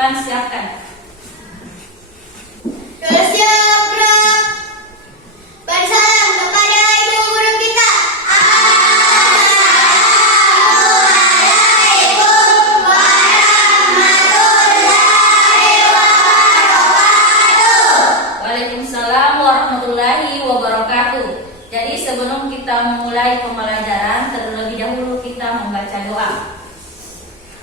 depan, silakan. Siap, Prof. Bersalam kepada ibu guru kita. Assalamualaikum warahmatullahi wabarakatuh. Waalaikumsalam warahmatullahi wabarakatuh. Jadi sebelum kita memulai pembelajaran, terlebih dahulu kita membaca doa.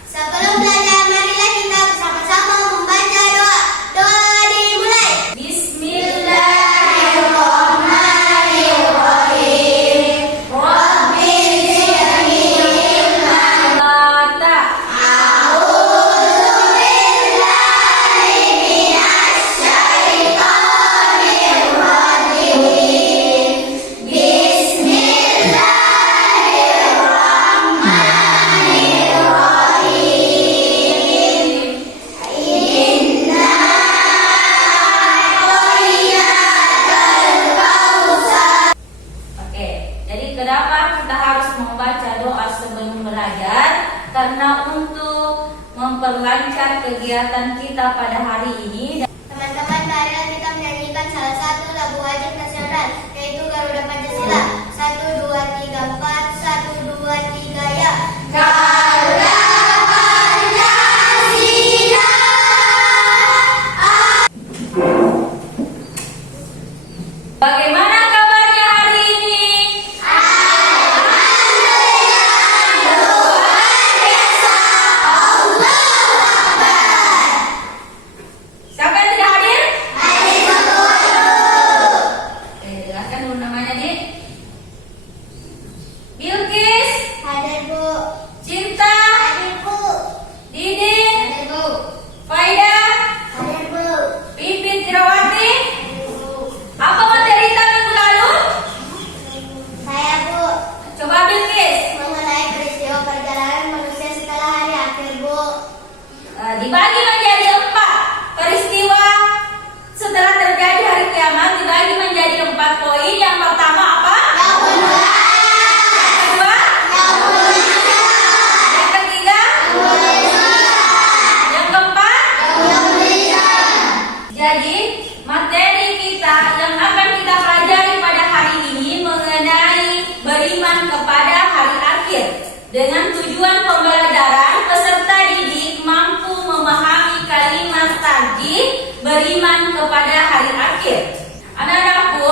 Sebelum belajar, marilah kita bersama-sama membaca doa. Doa dimulai. Bismillahirrahmanirrahim. Rabbi zidni ilman. Kata A'udzu billahi minasy syaithanir rajim. Bismillahirrahmanirrahim. Inna a'tainakal kautsar. Oke, jadi kenapa kita harus membaca doa sebelum belajar? Karena untuk memperlancar kegiatan kita pada hari ini. Teman-teman, marilah kita menyanyikan salah satu lagu wajib nasional, yaitu Garuda Pancasila. 1, 2, 3, 4, 1, 2, 3, ya. Garuda Pancasila. Bagaimana kabarnya hari ini? Siapa yang tidak hadir? Oke, dengarkan dulu namanya, Dik. Bilkis, Hadir, Bu. Cinta, Hadir, Bu. Didin, Hadir, Bu. Faida, Hadir, Bu. Pipit, Irawati. Hadir, Bu. Apa materi kita minggu lalu? Saya, Bu, Coba Bilkis. mengenai peristiwa perjalanan manusia setelah hari akhir, Bu. Dibagi menjadi 4 peristiwa setelah terjadi hari kiamat, dibagi menjadi 4 poin. Yang pertama apa? Yang kedua, Yang kedua? Yang ketiga? Yang keempat? Jadi materi kita yang akan kita pelajari pada hari ini mengenai beriman kepada hari akhir. Dengan tujuan pembelajaran, peserta didik mampu memahami kalimat tarjih beriman kepada hari akhir. Anak-anakku,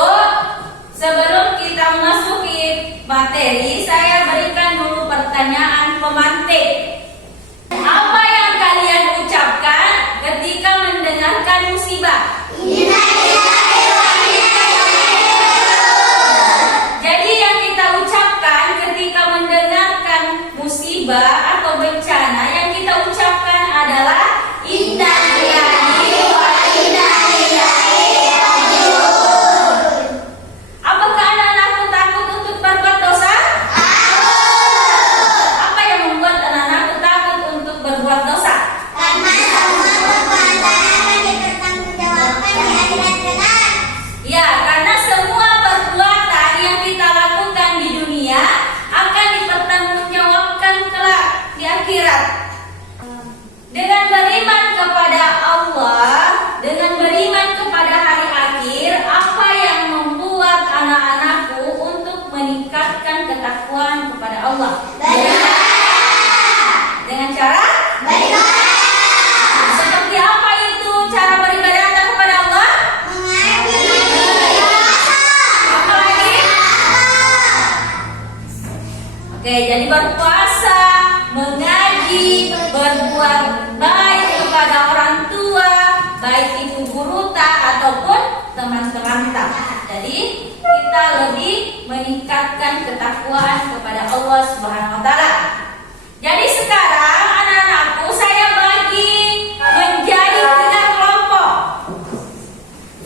sebelum kita memasuki materi, saya berikan dulu pertanyaan pemantik. Apa yang kalian ucapkan ketika mendengarkan musibah? Jadi yang kita ucapkan ketika mendengarkan musibah atau bencana, yang kita ucapkan adalah inna lillahi wa inna ilaihi raji'un. Apakah anak-anakku takut untuk berbuat dosa? Apa yang membuat anak-anakku takut untuk berbuat dosa? karena semua perbuatan akan dipertanggungjawabkan di akhirat kelak. Ya, karena semua perbuatan yang kita lakukan di dunia akan dipertanggungjawabkan kelak di akhirat. Dengan beriman kepada Allah, dengan beriman kepada hari akhir, apa yang membuat anak-anakku untuk meningkatkan ketakwaan kepada Allah? Dengan cara? Seperti apa itu cara beribadah kepada Allah? Apa lagi? Oke, jadi berpuasa, mengaji, berbuat baik kepada orang tua, baik itu guru ataupun teman-teman kita. Jadi kita lebih meningkatkan ketakwaan kepada Allah Subhanahu wa taala. Jadi sekarang anak-anakku, saya bagi menjadi 3 kelompok.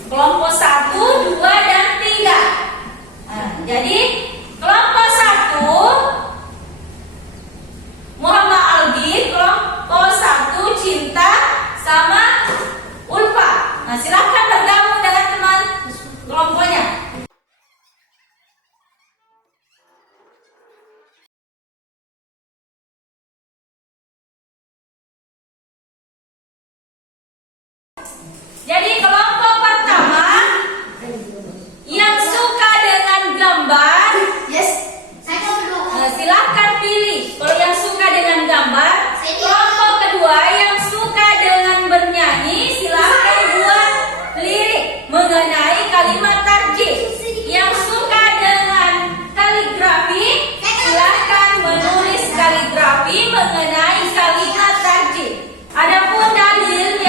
Kelompok 1, 2, dan 3. Jadi kelompok 1 Muhammad Aldi, kelompok 1 Cinta sama Ulfa. Nah, silakan bergabung dengan teman kelompoknya. Nabi mengenai kalimat tarjih. Adapun dalil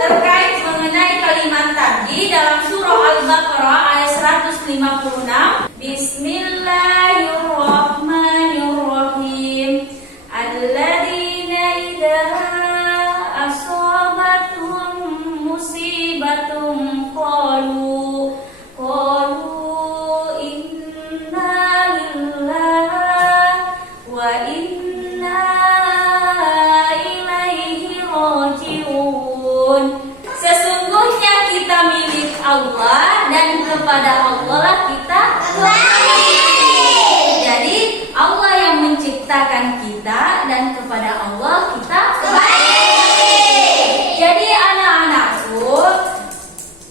terkait mengenai kalimat tarjih dalam surah Al-Baqarah ayat 156. Bismillahirrahmanirrahim. Alladzina idza asabathum musibatun qalu inna lillahi wa inna ilaihi raji'un. Sesungguhnya kita milik Allah dan kepada Allah lah kita kembali. Jadi Allah yang menciptakan kita dan kepada Allah kita kembali. Jadi anak-anakku,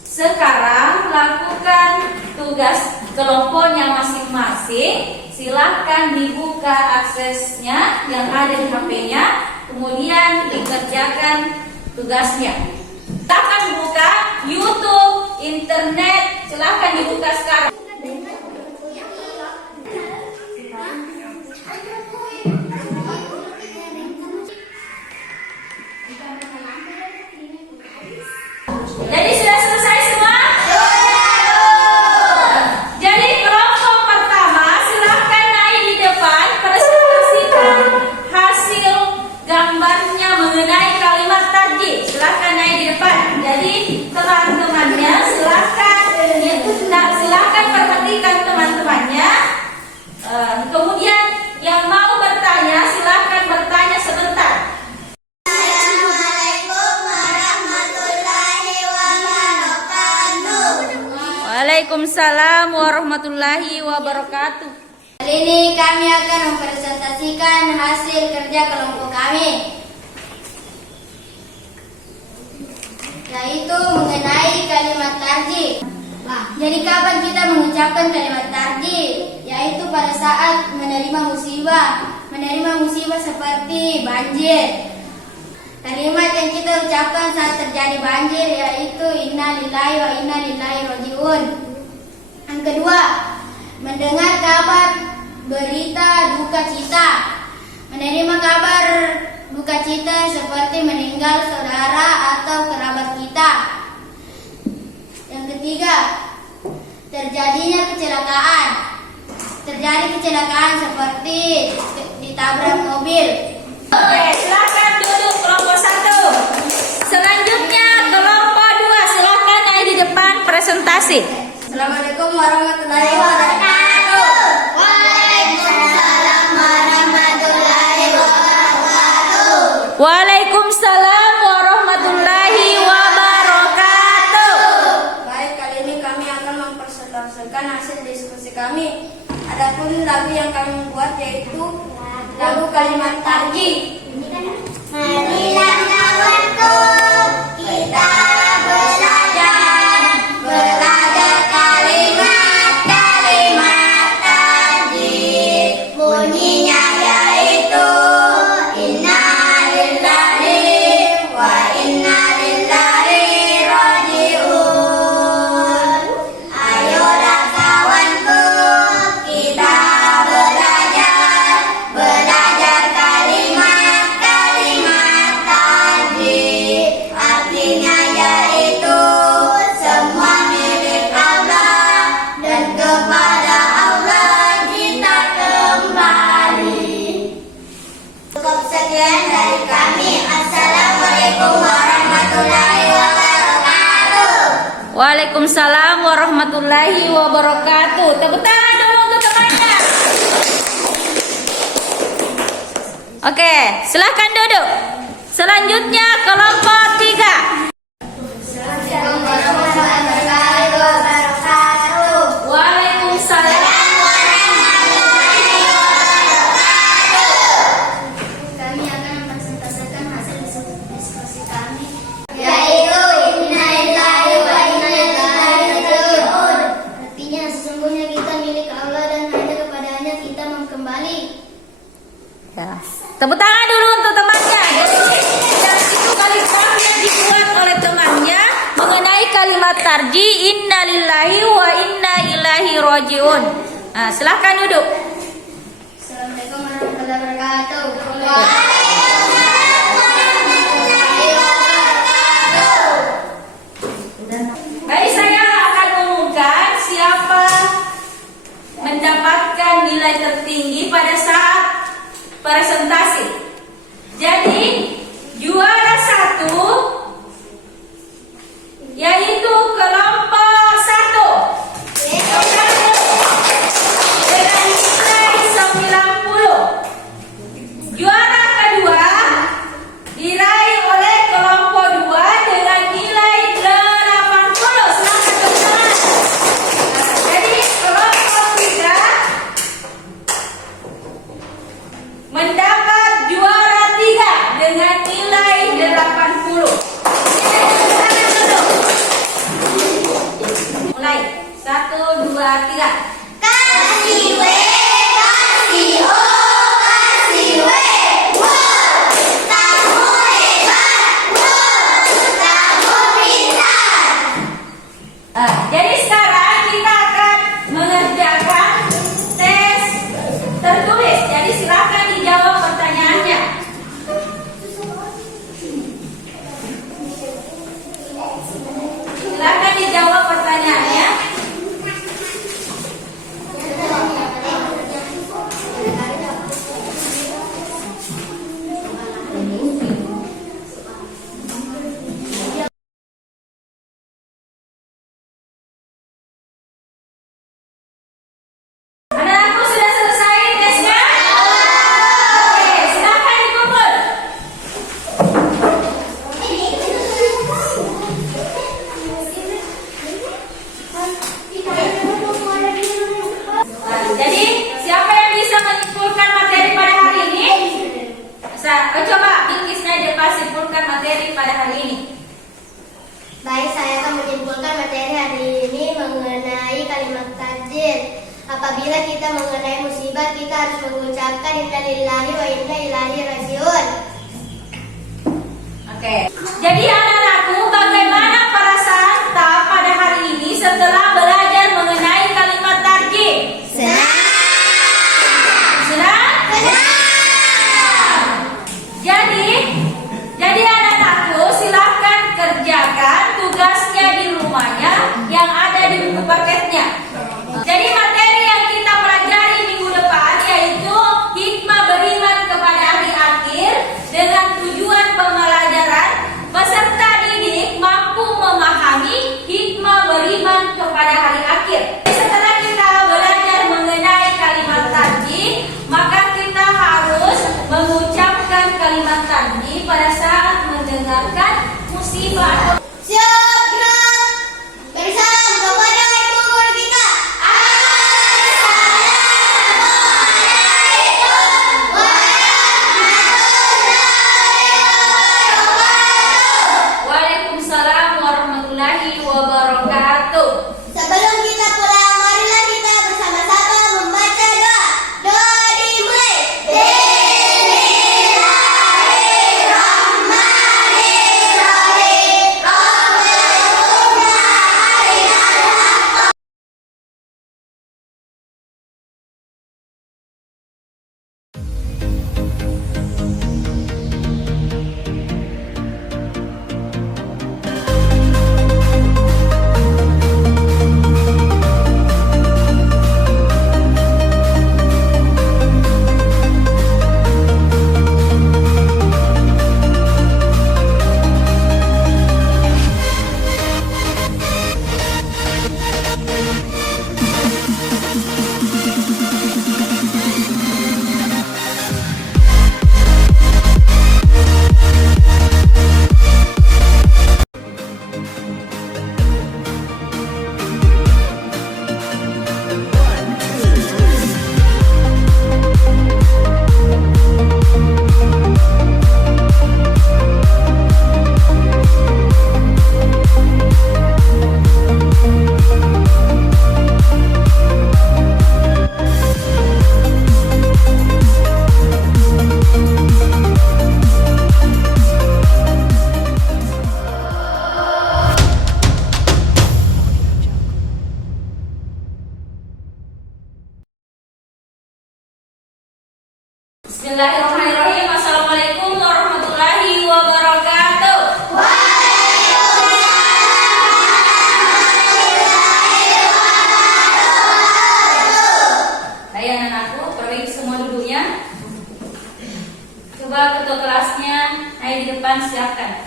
sekarang lakukan tugas kelompoknya masing-masing. Silahkan dibuka aksesnya yang ada di HP-nya, kemudian dikerjakan tugasnya. Silahkan buka YouTube, internet, silahkan dibuka sekarang. Jadi sudah selesai semua? Jadi kelompok pertama silahkan naik di depan, presentasikan hasil gambarnya mengenai kalimat tarjih. Silahkan naik di depan. Jadi teman-temannya silahkan perhatikan teman-temannya. Kemudian yang mau bertanya silahkan bertanya sebentar. Waalaikumsalam warahmatullahi wabarakatuh. Kali ini kami akan mempresentasikan hasil kerja kelompok kami, yaitu mengenai kalimat tarjih. Jadi kapan kita mengucapkan kalimat tarjih? Yaitu pada saat menerima musibah seperti banjir. Kalimat yang kita ucapkan saat terjadi banjir yaitu inna lillahi wa inna ilaihi raji'un. Yang kedua, mendengar kabar berita duka cita. Menerima kabar duka cita seperti meninggal saudara atau kerabat kita. Yang ketiga, terjadinya kecelakaan. Terjadi kecelakaan seperti ditabrak mobil. Oke, silakan duduk kelompok 1. Selanjutnya kelompok 2, silakan naik di depan presentasi. Assalamualaikum warahmatullahi wabarakatuh. Waalaikumsalam warahmatullahi wabarakatuh. Waalaikumsalam warahmatullahi wabarakatuh. Baik, kali ini kami akan mempresentasikan hasil diskusi kami. Adapun lagu yang kami buat yaitu lagu kalimat tarjih. Marilah kawanku, kita belajar kalimat tarjih. Bunyinya yaitu inna lillahi wa inna ilaihi raji'un. Ayolah kawanku, kita belajar kalimat tarjih. Artinya yaitu semua milik Allah dan kepada Allah kita kembali. Cukup sekian dari kami. Assalamualaikum warahmatullahi wabarakatuh. Waalaikumsalam warahmatullahi wabarakatuh. Tepuk tangan dulu untuk temannya. Oke, silahkan duduk. Selanjutnya kelompok 3. Assalamualaikum warahmatullahi wabarakatuh. Waalaikumsalam. Kami akan mempresentasikan hasil diskusi kami, yaitu inna lillahi wa inna ilaihi raji'un. Artinya sesungguhnya kita milik Allah dan hanya kepadanya kita mau kembali. Ya. Tepuk tangan dulu untuk temannya. Dan itu kalimat yang dibuat oleh temannya mengenai kalimat tarjih inna lillahi wa inna ilaihi raji'un. Nah, silahkan duduk. Assalamualaikum warahmatullahi warahmatullahi wabarakatuh. Baik, saya akan mengumumkan siapa mendapatkan nilai tertinggi pada saat presentasi. Jadi, juara 1 yaitu kelompok 1 dengan nilai 90. Juara kedua diraih oleh kelompok 2 dengan nilai 80. Silakan berjalan. Jadi kelompok 3 mendapat juara 3 dengan nilai 80. Mulai 1, 2, 3. Kasih W, kasih O, kasih W. Wow, kamu hebat. Wow, kamu pintar. Jadi sekarang kita akan mengerjakan tes tertulis. Jadi silakan dijawab pertanyaannya. Silakan dijawab pertanyaannya. Anak-anakku sudah selesai tesnya? Oke, silakan dikumpul. Jadi siapa yang bisa menyimpulkan materi pada hari ini? Coba Bilkisnya dapat simpulkan materi pada hari ini. Baik, saya akan menyimpulkan materi hari ini mengenai kalimat takdir. Apabila kita mengenai musibah, kita harus mengucapkan inna lillahi wa inna ilaihi rajiun. Oke. Jadi anak-anakku, bagaimana perasaan tak pada hari ini setelah belajar mengenai kalimat tarjih? Senang. Senang? Jadi anak-anakku silahkan kerjakan tugasnya di rumahnya yang ada di buku paketnya. Jadi materi yang kita pelajari minggu depan yaitu hikmah beriman kepada hari akhir dengan tujuan pembelajaran beserta Bismillahirrahmanirrahim. Assalamualaikum warahmatullahi wabarakatuh. Hai anak-anakku, perbaiki semua duduknya. Coba ketua kelasnya, ayo di depan siapkan.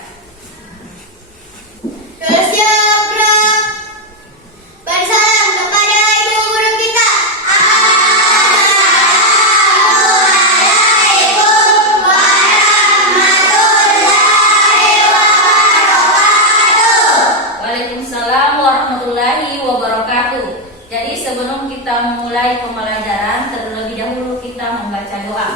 Siap, Bro. Bersalam kepada ibu guru kita. Assalamualaikum warahmatullahi wabarakatuh. Waalaikumsalam warahmatullahi wabarakatuh. Jadi sebelum kita memulai pembelajaran, terlebih dahulu kita membaca doa.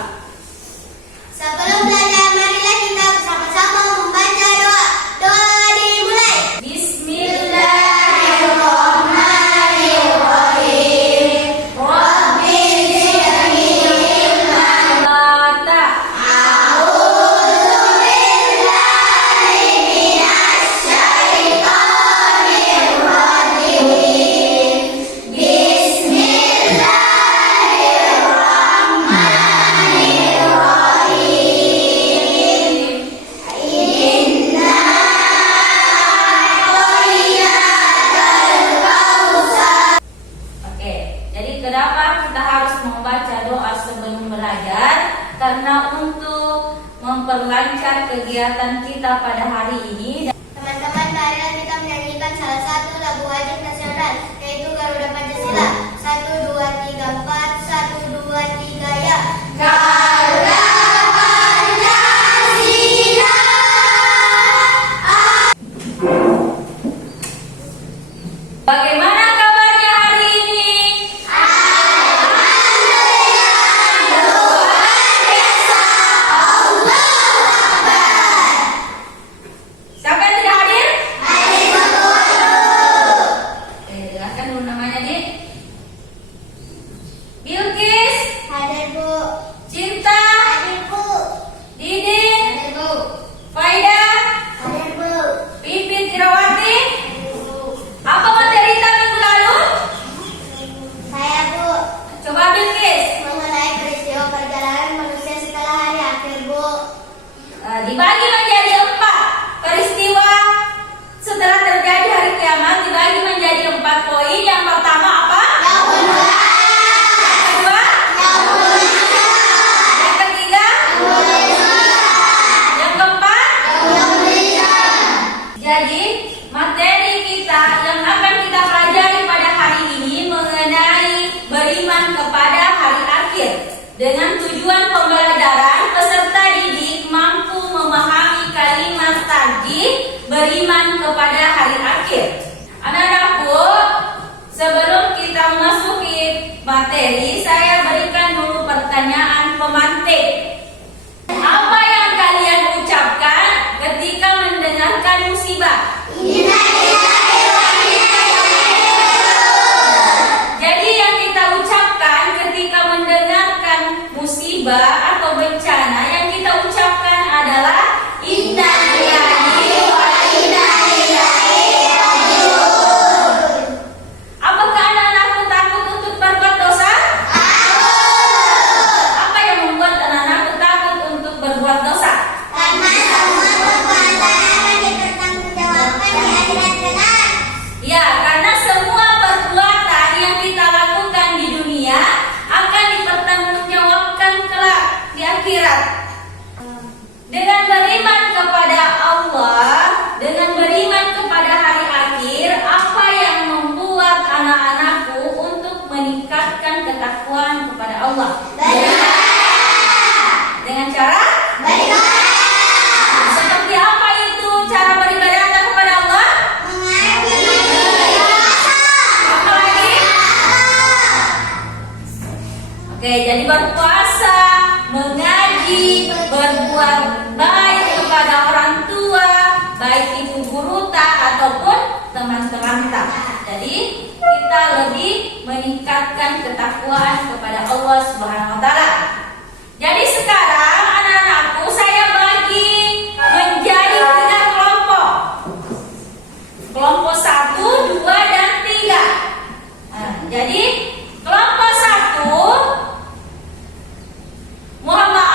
Sebelum belajar, marilah kita bersama-sama membaca doa. Doa dimulai. Bismillahirrahmanirrahim. Rabbi zidni ilman. Bata. A'udzu billahi minasy syaithanir rajim. Bismillahirrahmanirrahim. Inna a'tainakal kautsar. Oke, jadi kenapa kita harus membaca doa sebelum belajar? Karena untuk memperlancar kegiatan kita pada hari ini. Teman-teman, marilah kita menyanyikan salah satu lagu wajib nasional, yaitu Garuda Pancasila. 1, 2, 3, 4. 1, 2, 3, ya. Garuda Pancasila. Bagaimana kabarnya hari ini? Siapa yang tidak hadir? Oke, dengarkan dulu namanya, Dik. Bilkis, Hadir, Bu. Cinta, Hadir, Bu. Didin, Hadir, Bu. Faida, Hadir, Bu. Pipit, Irawati. Hadir, Bu. Apa materi kita minggu lalu? Saya, Bu, Coba Bilkis. mengenai peristiwa perjalanan manusia setelah hari akhir, Bu. Dibagi menjadi 4 peristiwa setelah terjadi hari kiamat, dibagi menjadi 4 poin. Yang pertama apa? Yang kedua, Yang kedua? Yang ketiga? Yang keempat? Jadi materi kita yang akan kita pelajari pada hari ini mengenai beriman kepada hari akhir. Dengan tujuan pembelajaran, peserta didik mampu memahami kalimat tadi beriman kepada hari akhir. Anak-anakku, sebelum kita memasuki materi, saya berikan dulu pertanyaan pemantik. Apa yang kalian ucapkan ketika mendengarkan musibah? Jadi yang kita ucapkan ketika mendengarkan musibah atau bencana, yang kita ucapkan adalah inna lillahi wa inna ilaihi raji'un. Apakah anak-anakku takut untuk berbuat dosa? Apa yang membuat anak-anakku takut untuk berbuat dosa? karena semua perbuatan akan dipertanggungjawabkan di akhirat kelak. Ya, karena semua perbuatan yang kita lakukan di dunia akan dipertanggungjawabkan kelak di akhirat. Dengan beriman kepada Allah, dengan beriman kepada hari akhir, apa yang membuat anak-anakku untuk meningkatkan ketakwaan kepada Allah? Dengan cara? Seperti apa itu cara beribadah kepada Allah? Apa lagi? Oke, jadi berpuasa, mengaji, berbuat baik kepada orang tua, baik itu guru ataupun teman-teman kita. Jadi kita lebih meningkatkan ketakwaan kepada Allah Subhanahu wa taala. Jadi sekarang anak-anakku, saya bagi menjadi 3 kelompok. Kelompok 1, 2, dan 3. Jadi kelompok 1, mohon maaf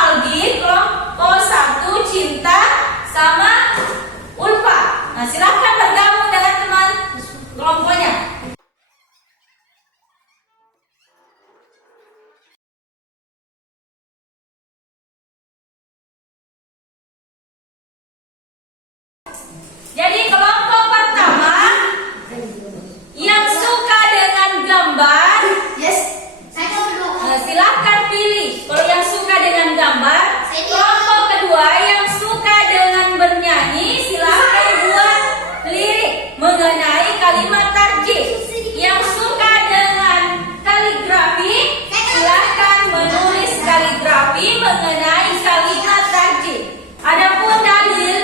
pilih. Kalau yang suka dengan gambar, kelompok kedua yang suka dengan bernyanyi, silahkan buat lirik mengenai kalimat tarjih. Yang suka dengan kaligrafi, silahkan menulis kaligrafi mengenai kalimat tarjih. Adapun dalil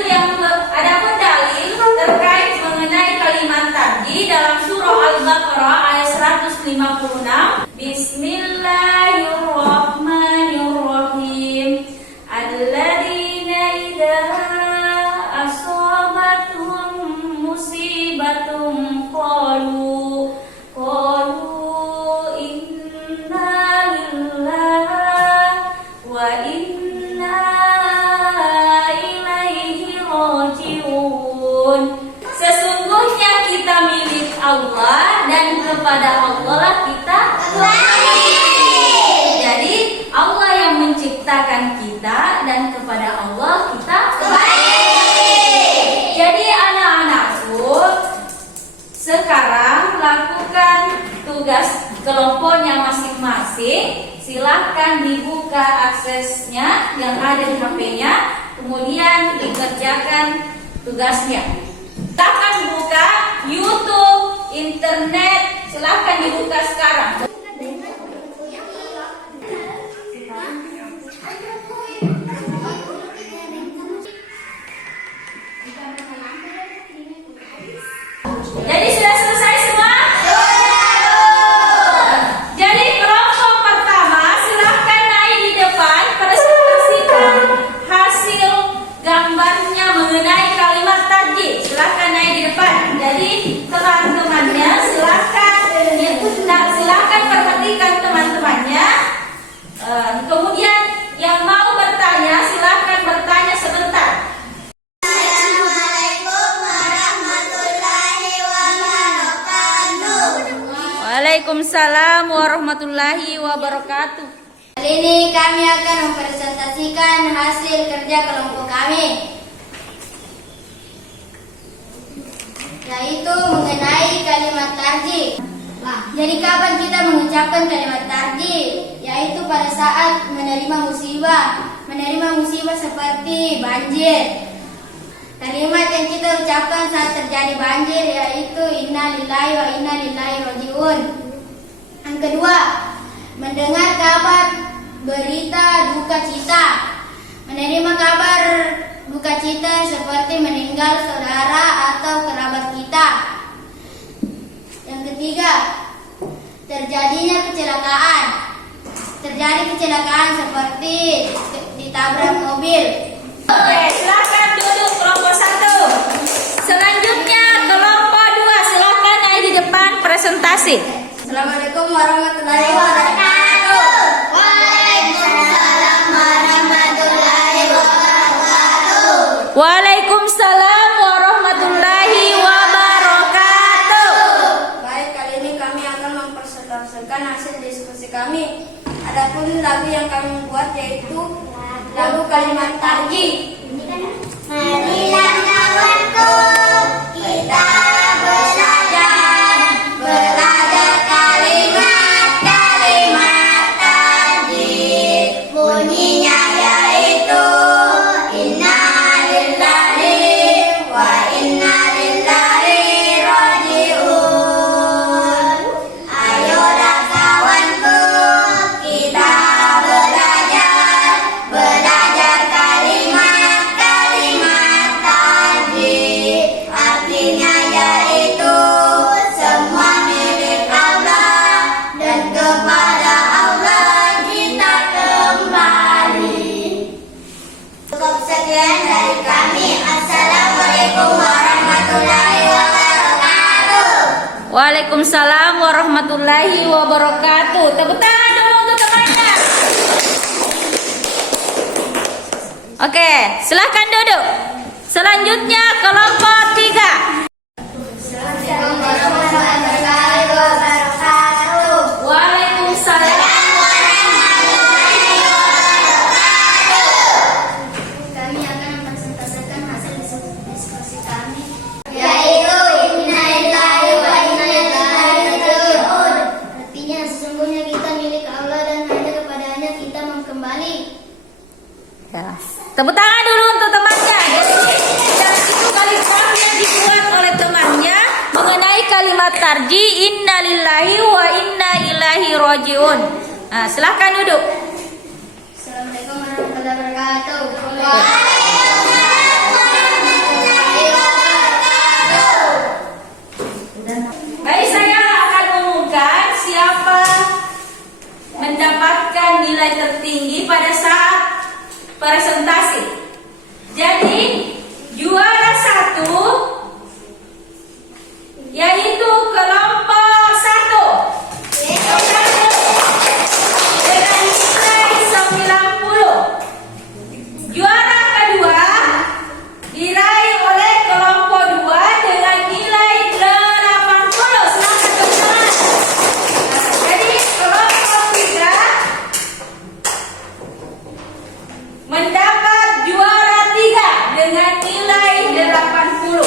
terkait mengenai kalimat tarjih dalam surah Al-Baqarah ayat 156. Bismillahirrahmanirrahim. Alladzina idza asabatuhum musibatun qalu inna lillahi wa inna ilaihi raji'un. Sesungguhnya kita milik Allah dan kepada Allah lah kita kembali. Jadi Allah yang menciptakan kita dan kepada Allah kita kembali. Jadi anak-anakku, sekarang lakukan tugas kelompoknya masing-masing. Silahkan dibuka aksesnya yang ada di HP-nya, kemudian dikerjakan tugasnya. Silahkan buka YouTube, internet, silahkan dibuka sekarang. Jadi sudah selesai semua? Jadi kelompok pertama silahkan naik di depan, presentasikan hasil gambarnya mengenai kalimat tarjih. Silahkan naik di depan. Jadi teman-temannya silahkan perhatikan teman-temannya. Kemudian yang mau bertanya silahkan bertanya sebentar. Waalaikumsalam warahmatullahi wabarakatuh. Kali ini kami akan mempresentasikan hasil kerja kelompok kami, yaitu mengenai kalimat tarjih. Jadi kapan kita mengucapkan kalimat tarjih? Yaitu pada saat menerima musibah seperti banjir. Kalimat yang kita ucapkan saat terjadi banjir yaitu inna lillahi wa inna ilaihi raji'un. Yang kedua, mendengar kabar berita duka cita. Menerima kabar duka cita seperti meninggal saudara atau kerabat kita. Yang ketiga, terjadinya kecelakaan. Terjadi kecelakaan seperti ditabrak mobil. Oke, silakan duduk kelompok 1. Selanjutnya kelompok 2, silakan naik di depan presentasi. Assalamualaikum warahmatullahi wabarakatuh. Waalaikumsalam warahmatullahi wabarakatuh. Waalaikumsalam warahmatullahi wabarakatuh. Baik, kali ini kami akan mempresentasikan hasil diskusi kami. Adapun lagu yang kami buat yaitu lagu kalimat tarjih. Marilah kawanku, kita belajar kalimat tarjih. Bunyinya yaitu inna lillahi wa inna ilaihi raji'un. Ayolah kawanku, kita belajar kalimat tarjih. Artinya yaitu semua milik Allah dan kepada Allah kita kembali. Cukup sekian dari kami. Assalamualaikum warahmatullahi wabarakatuh. Waalaikumsalam warahmatullahi wabarakatuh. Tepuk tangan dulu untuk temannya. Oke, silahkan duduk. Selanjutnya kelompok 3. Assalamualaikum warahmatullahi wabarakatuh. Waalaikumsalam. Kami akan mempresentasikan hasil diskusi kami, yaitu inna lillahi wa inna ilaihi raji'un. Artinya sesungguhnya kita milik Allah dan hanya kepadanya kita Ya. Tepuk tangan dulu untuk temannya. Dan itu kalimat yang dibuat oleh temannya mengenai kalimat tarji innalillahi wa inna ilaihi rajiun. Nah, silakan duduk. Assalamualaikum warahmatullahi wabarakatuh. Baik, saya akan umumkan siapa mendapatkan nilai tertinggi pada saat presentasi. Jadi juara 1 yaitu kelompok 1 dengan nilai 90. Juara kedua diraih oleh kelompok 2 dengan nilai 80. Selamat tepuk tangan. Jadi kelompok 3 mendapat juara 3 dengan nilai 80.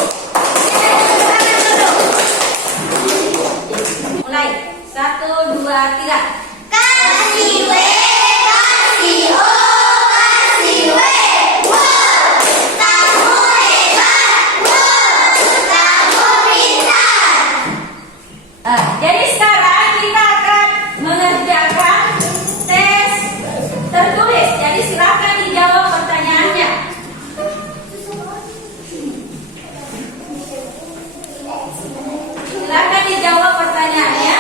Mulai 1, 2, 3. Kasih W, kasih O, kasih W. Wow, kamu hebat. Wow, kamu pintar. Jadi sekarang kita akan mengerjakan tes tertulis. Jadi silakan dijawab pertanyaannya. Silakan dijawab pertanyaannya.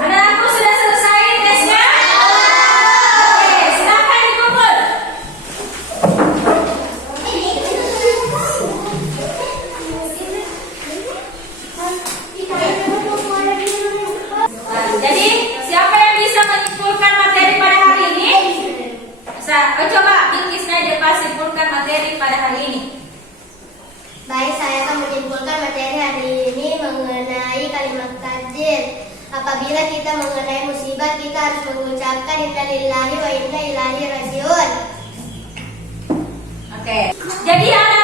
Anak-anakku sudah selesai tesnya? Oke, silakan dikumpul. Jadi siapa yang bisa menyimpulkan materi pada hari ini? Coba Bilkis Najwa simpulkan materi pada hari ini. Baik, saya akan menyimpulkan materi hari ini mengenai kalimat takdir. Apabila kita mengenai musibah, kita harus mengucapkan innalillahi wa inna ilaihi rajiun. Oke. Jadi anak